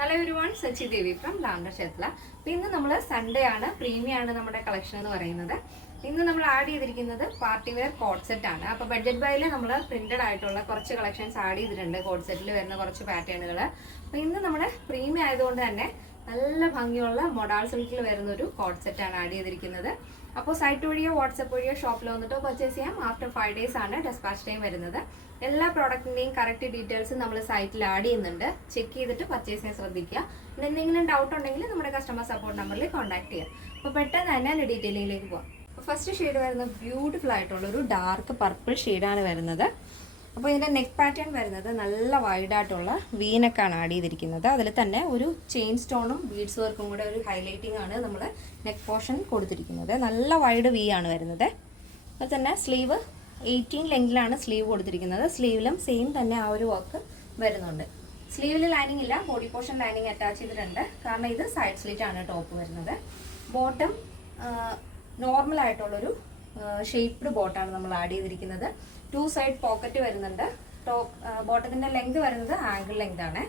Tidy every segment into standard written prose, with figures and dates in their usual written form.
Hello everyone, Sachi Devi from lambda ക്ഷേത്ര. അപ്പോൾ ഇന്ന് നമ്മൾ സൺഡേ ആണ്, പ്രീമിയം ആണ് നമ്മുടെ കളക്ഷൻ എന്ന് പറയുന്നത്. ഇന്ന് നമ്മൾ ആഡ് ചെയ്തിരിക്കുന്നത് പാർട്ടി വെയർ കോഡ് സെറ്റ് ആണ്. അപ്പോൾ ബഡ്ജറ്റ് ബൈയിൽ നമ്മൾ പ്രിന്റഡ് ആയിട്ടുള്ള കുറച്ച് കളക്ഷൻസ് ആഡ് ചെയ്തിട്ടുണ്ട്, കോഡ് സെറ്റിൽ വരുന്ന കുറച്ച് പാറ്റേണുകൾ. അപ്പോൾ ഇന്ന് നമ്മുടെ പ്രീമിയം ആയതുകൊണ്ട് തന്നെ നല്ല ഭംഗിയുള്ള മൊഡാൾ സിൽക്കിൽ വരുന്ന ഒരു കോഡ് സെറ്റ് ആണ് ആഡ് ചെയ്തിരിക്കുന്നത്. അപ്പോൾ സൈറ്റ് വഴിയോ വാട്സപ്പ് വഴിയോ ഷോപ്പിൽ വന്നിട്ടോ പർച്ചേസ് ചെയ്യാം. ആഫ്റ്റർ 5 days ആണ് ഡെസ്പാച്ച് ടൈം വരുന്നത്. എല്ലാ പ്രോഡക്റ്റിൻ്റെയും കറക്റ്റ് ഡീറ്റെയിൽസ് നമ്മൾ സൈറ്റിൽ ആഡ് ചെയ്യുന്നുണ്ട്. ചെക്ക് ചെയ്തിട്ട് പർച്ചേസ് ചെയ്യാൻ ശ്രദ്ധിക്കുക. പിന്നെ എന്തെങ്കിലും ഡൗട്ട് ഉണ്ടെങ്കിൽ നമ്മുടെ കസ്റ്റമർ സപ്പോർട്ട് നമ്പറിൽ കോൺടാക്ട് ചെയ്യാം. അപ്പോൾ പെട്ടെന്ന് തന്നെ ഡീറ്റെയിലിംഗിലേക്ക് പോകാം. ഫസ്റ്റ് ഷെയ്ഡ് വരുന്നത് ബ്യൂട്ടിഫുൾ ആയിട്ടുള്ളൊരു ഡാർക്ക് പർപ്പിൾ ഷെയ്ഡാണ് വരുന്നത്. അപ്പോൾ ഇതിൻ്റെ നെക്ക് പാറ്റേൺ വരുന്നത് നല്ല വൈഡായിട്ടുള്ള വീനക്കാണ് ആഡ് ചെയ്തിരിക്കുന്നത്. അതിൽ തന്നെ ഒരു ചെയിൻ സ്റ്റോണും ബീഡ്സ് വർക്കും കൂടെ ഒരു ഹൈലൈറ്റിംഗ് ആണ് നമ്മൾ നെക്ക് പോർഷൻ കൊടുത്തിരിക്കുന്നത്. നല്ല വൈഡ് വി ആണ് വരുന്നത്. അതുപോലെ തന്നെ സ്ലീവ് 18 ലെങ്തിലാണ് സ്ലീവ് കൊടുത്തിരിക്കുന്നത്. സ്ലീവിലും സെയിം തന്നെ ആ ഒരു വർക്ക് വരുന്നുണ്ട്. സ്ലീവിൽ ലൈനിങ് ഇല്ല, ബോഡി പോർഷൻ ലൈനിങ് അറ്റാച്ച് ചെയ്തിട്ടുണ്ട്. കാരണം ഇത് സൈഡ് സ്ലിറ്റ് ആണ് ടോപ്പ് വരുന്നത്. ബോട്ടം നോർമൽ ആയിട്ടുള്ളൊരു ഷേപ്ഡ് ബോട്ടാണ് നമ്മൾ ആഡ് ചെയ്തിരിക്കുന്നത്. 2 സൈഡ് പോക്കറ്റ് വരുന്നുണ്ട്. ബോട്ടത്തിൻ്റെ ലെങ്ത് വരുന്നത് ആംഗിൾ ലെങ്ത് ആണ്.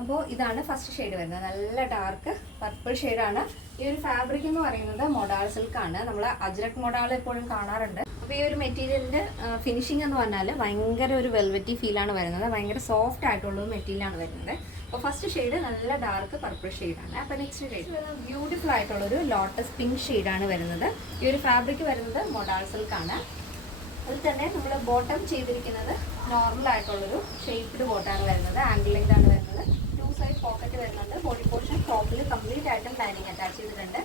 അപ്പോൾ ഇതാണ് ഫസ്റ്റ് ഷെയ്ഡ് വരുന്നത്. നല്ല ഡാർക്ക് പർപ്പിൾ ഷെയ്ഡാണ്. ഈ ഒരു ഫാബ്രിക് എന്ന് പറയുന്നത് മൊഡാൾ സിൽക്കാണ്. നമ്മൾ അജ്രക് മൊഡാൾ എപ്പോഴും കാണാറുണ്ട്. അപ്പോൾ ഈ ഒരു മെറ്റീരിയലിൻ്റെ ഫിനിഷിംഗ് എന്ന് പറഞ്ഞാൽ ഭയങ്കര ഒരു വെൽവെറ്റി ഫീലാണ് വരുന്നത്. ഭയങ്കര സോഫ്റ്റ് ആയിട്ടുള്ള മെറ്റീരിയലാണ് വരുന്നത്. അപ്പോൾ ഫസ്റ്റ് ഷെയ്ഡ് നല്ല ഡാർക്ക് പർപ്പിൾ ഷെയ്ഡാണ്. അപ്പോൾ നെക്സ്റ്റ് ഷെയ്ഡ് ബ്യൂട്ടിഫുൾ ആയിട്ടുള്ളൊരു ലോട്ടസ് പിങ്ക് ഷെയ്ഡാണ് വരുന്നത്. ഈ ഒരു ഫാബ്രിക് വരുന്നത് മൊഡാൾ സിൽക്കാണ്. അതിൽ തന്നെ നമ്മൾ ബോട്ടം ചെയ്തിരിക്കുന്നത് നോർമൽ ആയിട്ടുള്ളൊരു ഷേപ്ഡ് ബോട്ടാണ് വരുന്നത്. ആംഗിൾ ലെങ്ത് ആണ് വരുന്നത്. 2 സൈഡ് പോക്കറ്റ് വരുന്നുണ്ട്. ബോഡി പോർഷൻ ടോപ്പിൽ കംപ്ലീറ്റ് ആയിട്ടും ലൈനിങ് അറ്റാച്ച് ചെയ്തിട്ടുണ്ട്.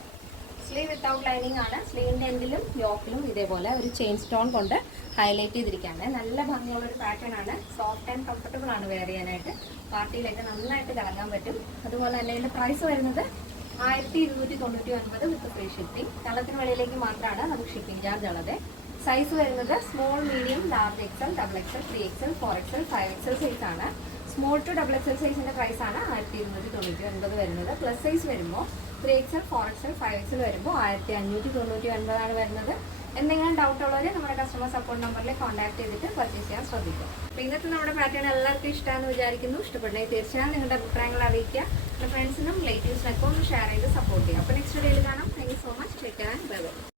സ്ലീവ് വിത്തൗട്ട് ലൈനിങ് ആണ്. സ്ലീവിൻ്റെ എൻഡിലും യോക്കിലും ഇതേപോലെ ഒരു ചെയിൻ സ്റ്റോൺ കൊണ്ട് ഹൈലൈറ്റ് ചെയ്തിരിക്കുകയാണ്. നല്ല ഭംഗിയുള്ളൊരു പാറ്റേൺ ആണ്. സോഫ്റ്റ് ആൻഡ് കംഫർട്ടബിൾ ആണ് വെയർ ചെയ്യാനായിട്ട്. പാർട്ടിയിലൊക്കെ നന്നായിട്ട് കറങ്ങാൻ പറ്റും. അതുപോലെ തന്നെ ഇതിൻ്റെ പ്രൈസ് വരുന്നത് 1299 വിത്ത് ഫ്രീ ഷിപ്പിംഗ്. കേരളത്തിന് വെളിയിലേക്ക് മാത്രമാണ് നമുക്ക് ഷിപ്പിംഗ് ചാർജ് ഉള്ളത്. സൈസ് വരുന്നത് small, medium, large XL, double XL, 3XL, 4XL, 5XL size ആണ്. സ്മോൾ ടു ഡബിൾ എക്സൽ സൈസിൻ്റെ പ്രൈസാണ് 1299 വരുന്നത്. പ്ലസ് സൈസ് വരുമ്പോൾ 3XL, 4XL, 5XL വരുമ്പോൾ 1599 ആണ് വരുന്നത്. എന്തെങ്കിലും ഡൗട്ട് ഉള്ളവർ നമ്മുടെ കസ്റ്റമർ സപ്പോർട്ട് നമ്പറിൽ കോൺടാക്ട് ചെയ്തിട്ട് പർച്ചേസ് ചെയ്യാൻ ശ്രദ്ധിക്കുക. അപ്പോൾ ഇന്നത്തെ നമ്മുടെ പാറ്റേൺ എല്ലാവർക്കും ഇഷ്ടമാണെന്ന് വിചാരിക്കുന്നു. ഇഷ്ടപ്പെട്ടെങ്കിൽ തീർച്ചയായും നിങ്ങളുടെ അഭിപ്രായങ്ങൾ അറിയിക്കുക. നമ്മുടെ ഫ്രണ്ട്സിനും റിലേറ്റീവ്സിനൊക്കെ ഒന്ന് ഷെയർ ചെയ്ത് സപ്പോർട്ട് ചെയ്യുക. അപ്പോൾ നെക്സ്റ്റ് ഡേയിൽ കാണാം. Thank you so much. Take care. Bye bye.